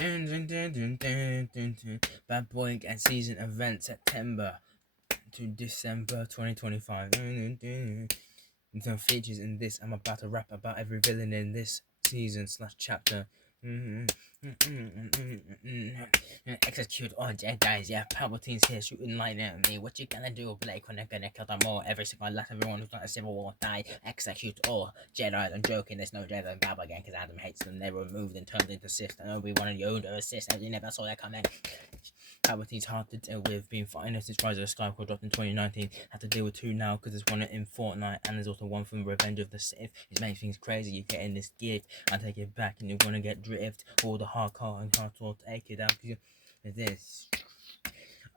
Bad Boy and Season Event September to December 2025. And some features in this. I'm about to rap about every villain in this season / chapter. Execute all Jedi's, yeah. Palpatine's here shooting lightning at me. What you gonna do, Blake, when they're gonna kill them all? Every single last everyone who's not a civil war die. Execute all Jedi. I'm joking, there's no Jedi in Baba again because Adam hates them. They were removed and turned into Sith. And Obi-Wan and Yoda assist, and you never saw that coming. Palpatine's hard to deal with, been fighting since Rise of the Skywalker dropped in 2019. Have to deal with two now because there's one in Fortnite and there's also one from Revenge of the Sith. It makes things crazy. You get in this gift and take it back and you're gonna get drift. All the hardcore and hardcore take it out because this.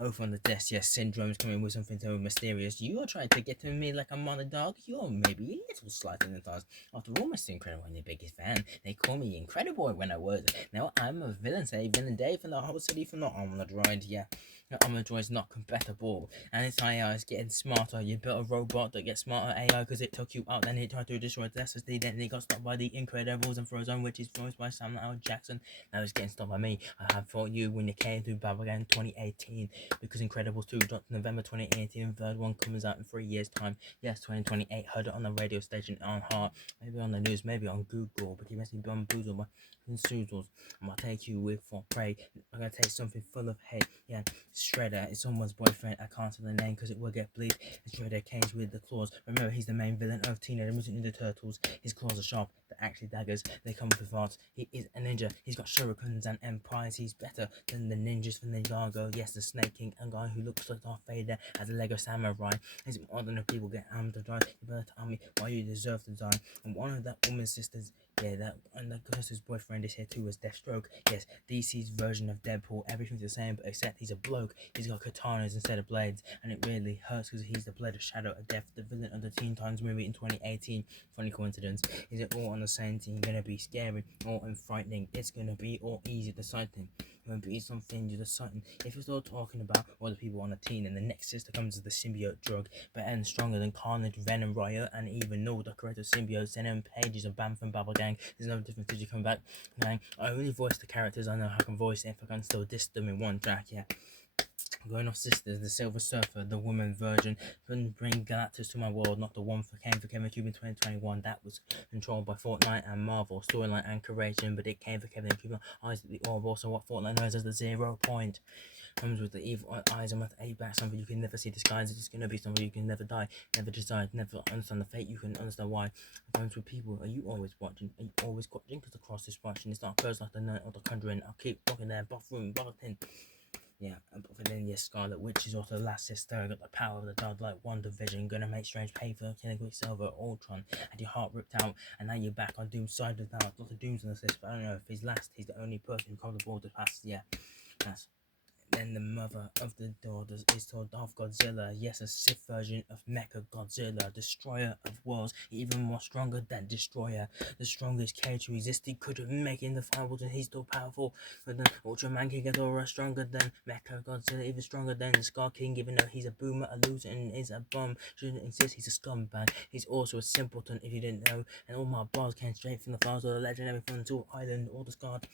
Oath on the desk, yes, Syndrome's coming with something so mysterious. You are trying to get to me like I'm on a dog. You're maybe a little slight in the stars. After all, Mr. Incredible, I'm your biggest fan. They call me Incredible when I was. Now I'm a villain, say Villain Day from the whole city from the Omnidroid, yeah. The Omnidroid's not compatible, and its AI is getting smarter. You built a robot that gets smarter AI because it took you out, then it tried to destroy Destiny, then it got stopped by the Incredibles and Frozen, which is voiced by Samuel L. Jackson. Now it's getting stopped by me. I had fought you when you came to Babylon 2018. Because Incredibles 2 dropped in November 2018, and the third one comes out in 3 years' time. Yes, 2028. Heard it on the radio station on Heart, maybe on the news, maybe on Google, but you must be bamboozled by Soozles. I'm gonna take you with for prey. I'm gonna take something full of hate. Yeah, Shredder is someone's boyfriend. I can't say the name because it will get bleed. And Shredder came with the claws. Remember, he's the main villain of Teenage Mutant Ninja Turtles. His claws are sharp, they're actually daggers. They come with arts. He is a ninja. He's got shurikens and empires. He's better than the ninjas from Ninjago. Yes, the Snake King, a guy who looks like Darth Vader as a Lego samurai. Is it more than the people get armed to die? You better tell me why you deserve to die. And one of that woman's sisters, yeah, that and the Curse's boyfriend is here too as Deathstroke. Yes, DC's version of Deadpool. Everything's the same, but except he's a bloke. He's got katanas instead of blades, and it really hurts because he's the blade of shadow of death, the villain of the Teen Titans movie in 2018. Funny coincidence. Is it all on the same team? Gonna be scary or frightening? It's gonna be all easy deciding. It'll be something you're deciding. If you're still talking about all the people on the team, and the next sister comes as the Symbiote Drug, better and stronger than Carnage, Venom, Riot, and even Null, the corrective symbiote. Send them pages of Bam from Bubble Gang. There's no difference if you come back. Gang. I only voice the characters I know I can voice if I can still diss them in one track, yeah. Going off sisters, the Silver Surfer, the woman version, couldn't bring Galactus to my world, not the one for Kevin Tube in 2021. That was controlled by Fortnite and Marvel, storyline and curation, but it came for Kevin Tube. Eyes at the orb, also what Fortnite knows as the 0 point. Comes with the evil eyes and with a back, something you can never see disguised. It's gonna be something you can never die, never decide, never understand the fate. You can understand why. It comes with people. Are you always watching? Are you always watching? Because the cross is watching. It's not a curse like the night or the conjuring. I'll keep walking there, bathroom, barking. Yeah, but then yes, Scarlett Witch is also the last sister. Got the power of the godlike one division. Gonna make Strange pay for killing Quicksilver, Ultron. Had your heart ripped out, and now you're back on Doom's side of that. Lots of Dooms on this list, but I don't know if he's last. He's the only person who called the border past. Yeah, that's. Then the mother of the daughters is called Darth Godzilla. Yes, a Sith version of Mecha Godzilla, destroyer of worlds, even more stronger than Destroyer. The strongest character to resist, he could have making the fireballs, and he's still powerful. But then Ultraman King Ghidorah stronger than Mecha Godzilla, even stronger than the Scar King, even though he's a boomer, a loser, and is a bum. Shouldn't exist, he's a scumbag. He's also a simpleton, if you didn't know. And all my bars came straight from the files of the legendary Frontal Island, all the scarred.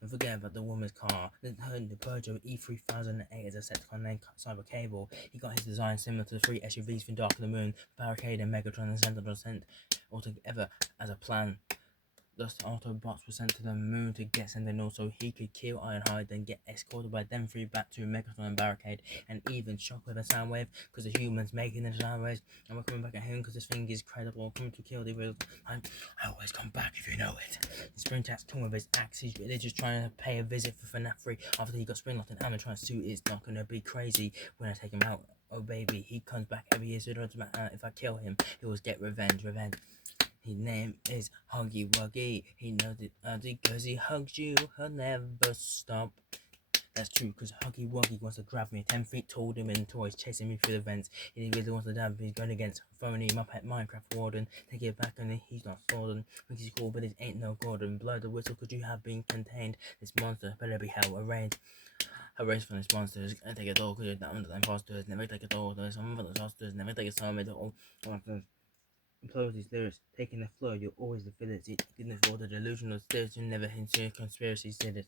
Don't forget about the woman's car. The Peugeot E3008 is a Decepticon named Cyber Cable. He got his design similar to the three SUVs from Dark of the Moon, Barricade and Megatron, and Sentinel sent all together as a plan. Thus, Autobots were sent to the moon to get Sentinel so he could kill Ironhide, then get escorted by them three back to Megatron and Barricade, and even Shockwave and Soundwave, because the humans making the Soundwaves. And we're coming back at him because this thing is credible. Coming to kill the real time. I always come back if you know it. Springtrap's come with his axe. He's really just trying to pay a visit for FNAF 3 after he got Springlocked and Amatron suit. Is not gonna be crazy when I take him out. Oh baby, he comes back every year, so it doesn't matter if I kill him. He always get revenge. His name is Huggy Wuggy. He knows it because he hugs you. He'll never stop. That's true, because Huggy Wuggy wants to grab me. 10 feet tall, him in toys, chasing me through the vents. He really wants to dab. He's going against phony Muppet Minecraft Warden. Take it back, and he's not swollen. Thinks he's cool, but it ain't no Gordon. Blow the whistle, could you have been contained? This monster better be hell arranged. A race from these monsters. Gonna take it all, because you're down to the imposters. Never take it all. There's some of the imposters. Never take it some of it all. implodes these lyrics, taking the flow, you're always the villains. It didn't for the delusional spirits, you never hint to conspiracy said.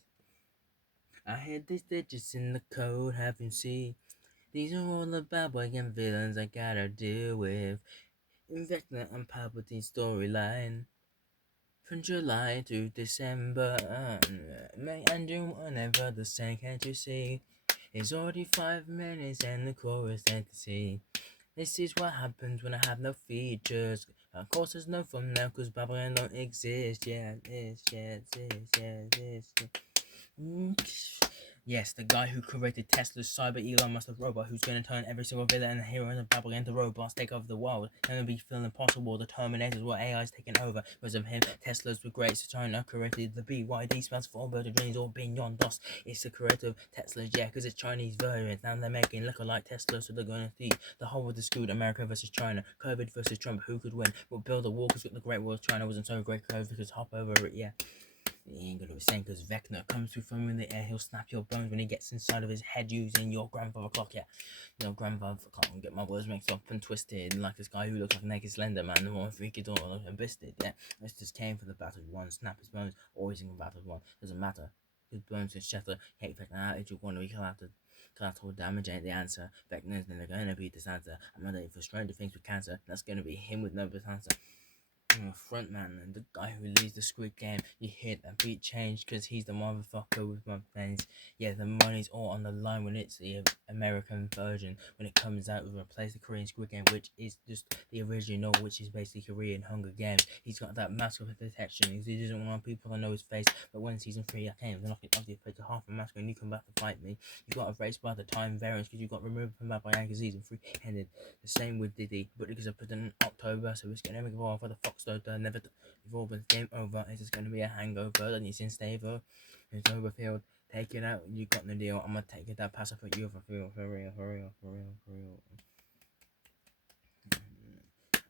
I hid these digits in the code, haven't seen. These are all the bad boy and villains I gotta deal with. In Vecna and Palpatine storyline. From July to December, May and June are never the same, can't you see? It's already 5 minutes and the chorus ain't to see. This is what happens when I have no features. Of course there's no fun now cause Babylon don't exist. Yeah, this, yeah, this, yeah, this. Yes, the guy who created Tesla's Cyber-Elon Musk robot who's going to turn every single villain and hero in the Babel into robots, take over the world. It's going to be feeling impossible. The Terminators were AI's taking over. Because of him, Tesla's were great. So China created the BYD stands for Bird of Dreams or Beyond Us. It's the creator of Tesla's, yeah, because it's Chinese variants. Now they're making look-alike Tesla, so they're going to see the whole of the screwed America versus China. COVID versus Trump, who could win? We'll build a wall because the Great Wall of China wasn't so great. COVID could hop over it, yeah. He ain't gonna be saying because Vecna comes through from in the air, he'll snap your bones when he gets inside of his head using your grandfather clock, yeah. Your grandfather clock, get my words mixed up and twisted, like this guy who looks like a naked slender man, the one freaky door and bisted, yeah. This just came for the battle one, snap his bones, always in battle one, doesn't matter. His bones can shatter, hate Vecna out, if you want to be collateral damage ain't the answer. Vecna's never gonna be this answer. I'm not for stranger things with cancer, that's gonna be him with no answer. Frontman and the guy who leads the Squid Game, you hear that beat change because he's the motherfucker with my friends. Yeah, the money's all on the line when it's the American version. When it comes out, we replace the Korean Squid Game, which is just the original, which is basically Korean Hunger Games. He's got that mask of detection. He doesn't want people to know his face. But when season 3 came, they're knocking off your face to half a mask and you come back to fight me. You got erased by the time variance because you got removed from that by Yankee season 3 ended. The same with Diddy, but because I put it in October, so it's gonna make a for the Fox never evolve with game over. It's just gonna be a hangover. Then it's in stable. It's overfield. Take it out. You got no deal. I'm gonna take it out. Pass it for you for real, for real, for real, for real, for real.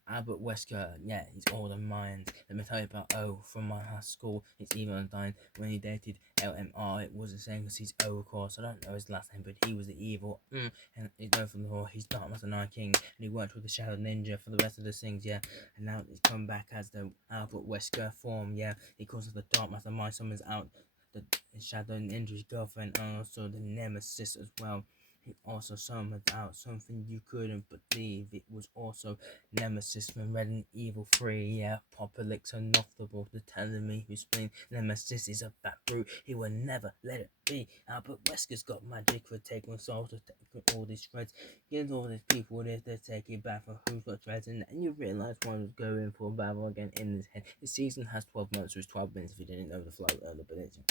Albert Wesker, yeah, he's all in mind. Let me tell you about O from my high school. It's even dying when he dated LMR. It wasn't saying because he's O, of course. I don't know his last name, but he was the evil. And he's known from the law. He's Darth Master Night King, and he worked with the Shadow Ninja for the rest of the things, yeah. And now he's come back as the Albert Wesker form, yeah. He calls it the Dark Master Mind summons out the Shadow Ninja's girlfriend, and also the Nemesis as well. He also summoned out something you couldn't believe. It was also Nemesis from Resident Evil 3, yeah. Papa licks are nothable. They're telling me who's playing Nemesis is a fat brute. He will never let it be. Albert Wesker's got magic for taking souls, to take all these threads. Gives all these people if they take it back for who's got threads. And then you realise one was going for a battle again in his head. This season has 12 months, so it's 12 minutes if you didn't know the flow of the prediction.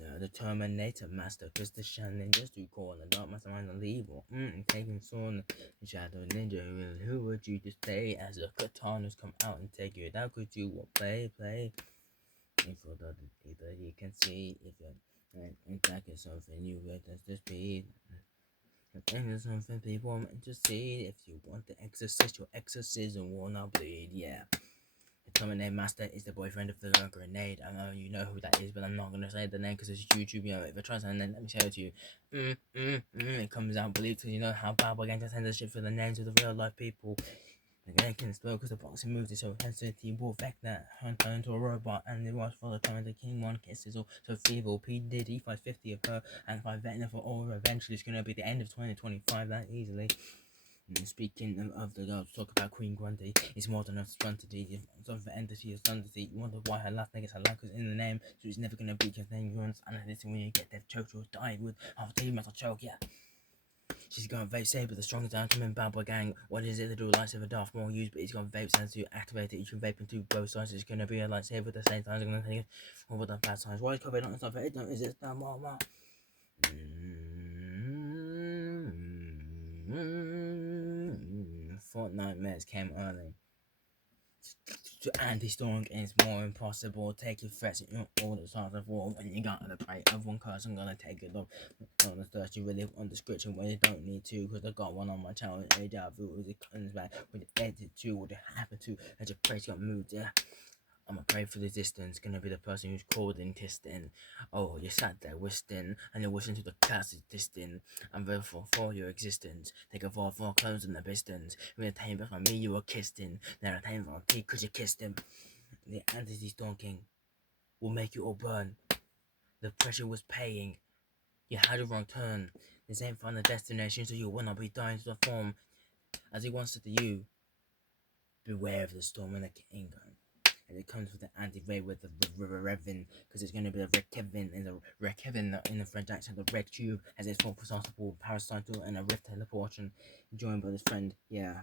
No, the Terminator Master, cause the Shadow Ninjas do call the Dark Mastermind on the evil. Taking Sword, the Shadow Ninja, who would you display as the katanas come out and take it out? Could you play? If either you can see if you're attacking something you witness the speed. If something people are meant to see, if you want the exorcist, your exorcism will not bleed, yeah. The Terminator Master is the boyfriend of the grenade. I know you know who that is, but I'm not gonna say the name because it's YouTube. You know, if I try something, then let me show it to you. It comes out bleed because you know how bad we're going to send the shit for the names of the real life people. The guy can spell because the boxing moves is so sensitive. Will Vecna turn into a robot, and it was for the time of the King one Caseoh so feeble. P.diddy 550 of her, and 5 Vecna for all. Eventually, it's gonna be the end of 2025 that easily. And speaking of the girls, talk about Queen Grundy. It's more than a entity. Some for entity or entity. You wonder why her last name gets her life was in the name, so it's never gonna be because then runs. And this when you get Deathstroke or die with half the metal choke, yeah. She's got a vape saber, the strongest gentleman bad boy gang. What is it to do? Lightsaber Darth Maul use, but he's got a vape sense to activate it. You can vape into both sides. It's gonna be a lightsaber at the same time. It's gonna take it over the bad sides. Why is COVID not stuff? It don't. Is it that more? Fortnite Mets came early. To anti-storm is more impossible. Take your threats in all the sides of war. When you got the play of one curse, I'm gonna take it up. On the thirst, you really want description when you don't need to. Cause I got one on my channel. Deja vu, it comes back with the edit to what happened to. And your place got moved, yeah. I'm afraid for the distance, gonna be the person who's called in testing. Oh, you sat there whistling, and you're wishing to the cast is distant. I'm therefore for your existence. Take a fall for clothes in the pistons. When the time back on me, you were kissing. Now the time for tea, cause you kissed him. The entity stalking will make you all burn. The pressure was paying. You had a wrong turn. This ain't final destination, so you will not be dying to the form. As he wants to you, beware of the storm and the king. And it comes with the anti-ray with the Revin, because it's going to be the Red Kevin, and the Red Kevin in the French accent, the Red Cube, as its full responsible parasitical and a rift teleportation, joined by his friend, yeah.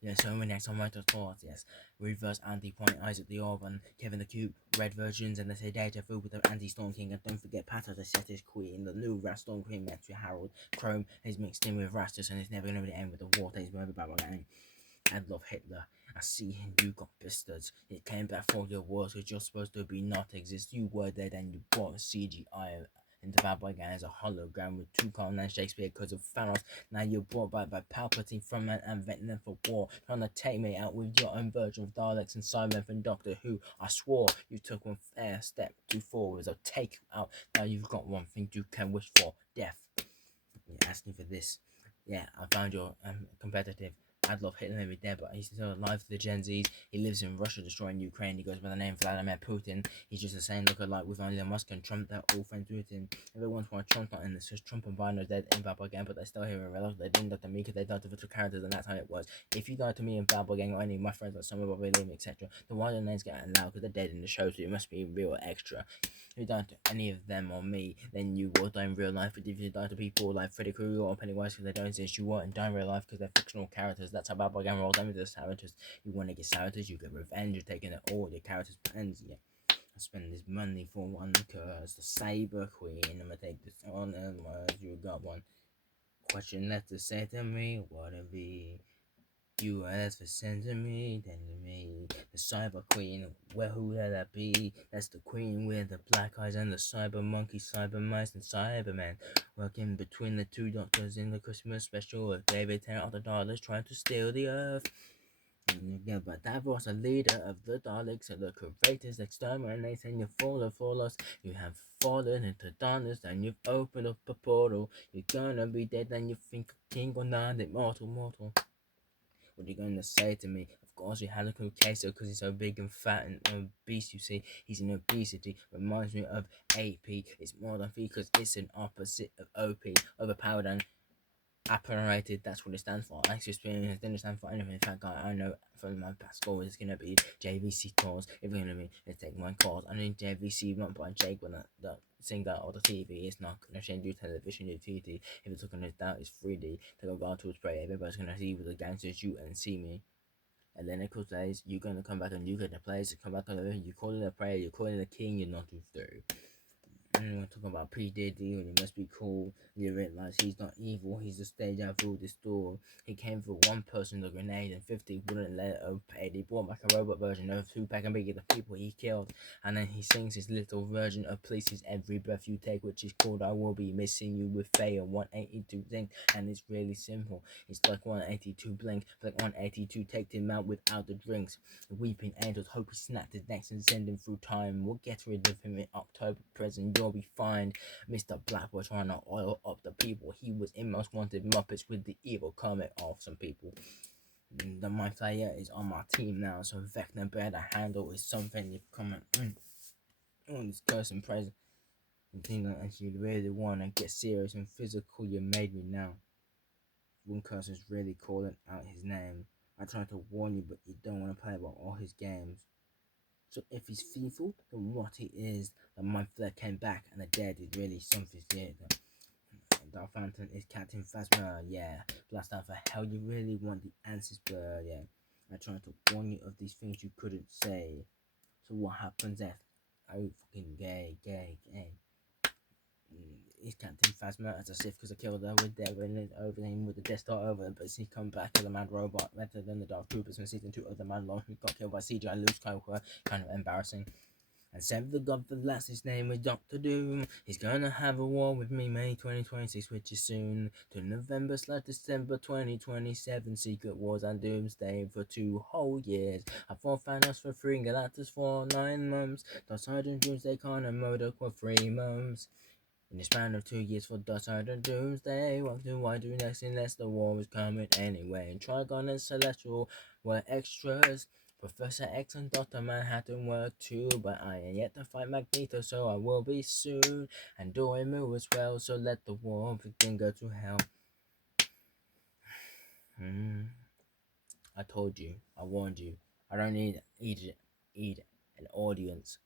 Yeah, so many next on Vital Thoughts, yes. Reverse anti-point, Isaac the Orb, and Kevin the Cube, red versions, and they say Data Food with the anti-Storm King, and don't forget Pato the Setis Queen, the new Storm Queen match with Harrold, Chrome, is mixed in with Rastus, and it's never going to be the end with the water, he's murdered by gang. Adolf Hitler, I see him, you got pistons. It came back for your words, which you're supposed to be not exist. You were dead and you brought CGI into Bad Boy Gang as a hologram with two Colin and Shakespeare because of Thanos. Now you're brought back by Palpatine, Frontman and Vecna for war, trying to take me out with your own version of Daleks and Cybermen from Doctor Who. I swore you took one fair step too forward, so take you out. Now you've got one thing you can wish for, death. You're asking for this. Yeah, I found your competitive. Adolf Hitler may be dead, but he's still alive to the Gen Zs. He lives in Russia, destroying Ukraine. He goes by the name Vladimir Putin. He's just the same lookalike with Elon Musk and Trump. They're all friends with him. Everyone's why Trump's not in this. Because Trump and Biden are dead in Bad Boy Gang, but they're still here in real life. They didn't die to me because they died to virtual characters, and that's how it was. If you died to me in Bad Boy Gang or any of my friends like Summer Bobby Lim, etc., then why your names get allowed? Because they're dead in the show, so you must be real extra. If you die to any of them or me, then you will die in real life. But if you die to people like Freddy Krueger or Pennywise because they don't exist, you won't die in real life because they're fictional characters. That's how Bad Boy Gang rolls. Them into the characters. You want to get characters, you get revenge. You're taking it all your characters' plans. Yeah, I spend this money for one curse, the Cyber Queen. I'm gonna take this on and words. You got one question left to say to me. What it be? You asked for sending me, then me, the Cyber Queen. Well, who let that be? That's the Queen with the black eyes and the Cyber Monkey, Cyber Mice, and Cyberman. Working between the two doctors in the Christmas special of David $10 trying to steal the Earth. Yeah, but Davros, a leader of the Daleks, and the creators exterminate, and you fall for lost. You have fallen into darkness, and you've opened up a portal. You're gonna be dead, and you think king or not, immortal, mortal. What are you going to say to me? Of course, you had a cool Caseoh because he's so big and fat and obese. You see, he's in obesity. Reminds me of AP. It's more than fee because it's an opposite of OP. Overpowered and apparated, that's what it stands for. Actually, experience it didn't stand for anything. In fact, I know from my past score is gonna be JVC tours. If you're gonna be, let's take my calls. I need JVC not by Jake when the sing that or the TV. It's not gonna change your television, your TT. If it's looking at that, it's 3D. Take a guard to spray. Everybody's gonna see with the gangsters shoot and see me. And then it goes days, you're gonna come back and you get the place. Come back on you call it a prayer, you call it a king, you're not too through. And we're talking about P.diddy and he must be cool. You realize he's not evil, he's the stage out through this door. He came for one person with a grenade and 50 wouldn't let it obey. They brought back a robot version of Tupac and Biggie, the people he killed. And then he sings his little version of Places Every Breath You Take, which is called I Will Be Missing You with Flayer 182 Zinc. And it's really simple. It's like 182 blink, like 182 take him out without the drinks. The weeping angels hope he snapped his neck and send him through time. We'll get rid of him in October present. You'll be fine. Mr. Blackboy trying to oil up the people. He was in Most Wanted Muppets with the evil comic of some people. The my Flayer is on my team now, so Vecna better handle is something you've come on this cursing present. The thing that actually really want to get serious and physical, you made me now. One person's really calling out his name. I tried to warn you, but you don't want to play about all his games. So if he's fearful, then what he is, the mind flare came back and the dead is really something dead. Dark Fountain is Captain Phasma, yeah. Blast out for hell, you really want the answers, but yeah. I tried to warn you of these things you couldn't say. So what happens if oh fucking gay. Is Captain Phasma as a Sith because I killed her with their over him with the Death Star over, but he come back as a mad robot better than the Dark Troopers from season 2 of the Mandalorian who got killed by CGI Luke Skywalker. Kind of embarrassing. And save the god for last, his name is Doctor Doom. He's gonna have a war with me May 2026, which is soon. To November/December 2027, Secret Wars and Doomsday for 2 whole years. I fought Thanos for 3, Galactus for 9 months. Darkseid and Doomsday Khan and MODOK for 3 months. In the span of 2 years for Darkseid and Doomsday, what do I do next unless the war is coming anyway? And Trigon and Celestial were extras. Professor X and Dr. Manhattan were too, but I am yet to fight Magneto, so I will be soon. And Dormammu as well, so let the war begin, go to hell. I told you, I warned you. I don't need an audience,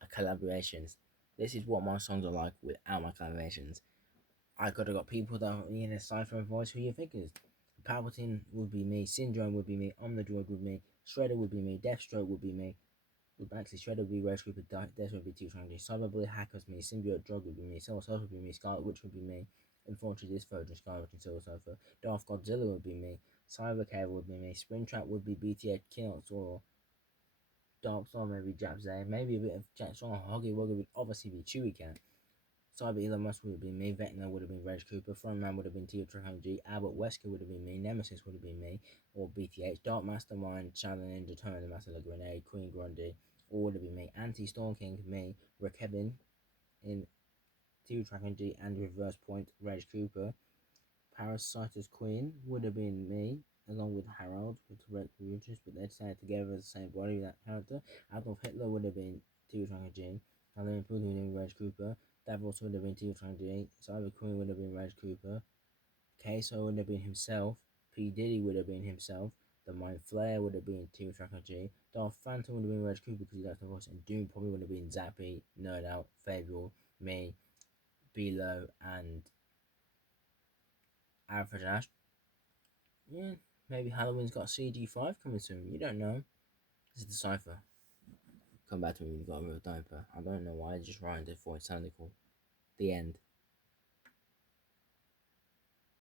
a collaborations. This is what my songs are like without my collaborations. I could have got people that are in a cipher voice. Who you think is? Palpatine would be me, Syndrome would be me, Omnidroid would be me, Shredder would be me, Deathstroke would be me. Actually, Shredder would be Rage Group, Deathstroke would be T-Trangy, Cyberbully Hacker would be me, Symbiote Drug would be me, Silver Surfer would be me, Scarlett Witch would be me, Unfortunately this version, Scarlet Witch and Silver Surfer, Darth Godzilla would be me, Cyber would be me, Springtrap would be BTH Kinox, or Dark Star maybe Japzay, maybe a bit of Jack Strong, Huggy Wuggy would obviously be Chewie Cat. Cyber-Elon Musk would have been me, Vecna would have been Reg Cooper, Frontman would have been T300G, Albert Wesker would have been me, Nemesis would have been me, or BTH, Dark Mastermind, Shadow Ninja, Determine the Master Grenade, Queen Grundy, all would have been me, Anti-Storm King, me, Rick Kevin in T300G and Reverse Point, Reg Cooper, Parasituous Queen would have been me, along with Harrold, with Red Ruters, but they'd stay together as the same body, that character. Adolf Hitler would have been T300G, Vladimir Putin would have been Reg Cooper, Davros would have been T300G, Cyber Queen would have been Reg Cooper, Caseoh would have been himself, P.diddy would have been himself, the Mind Flayer would have been T300G, Darth Phantom would have been Reg Cooper because he likes the voice, and Doom probably would have been Zappy, Nerd Out, Fable, me, Below, and Alfred Ash. Yeah, maybe Halloween's got CG5 coming soon. You don't know. This is the cipher. Come back to me when you've got a real diaper. I don't know why, I just rhymed it for it sounded cool. The end.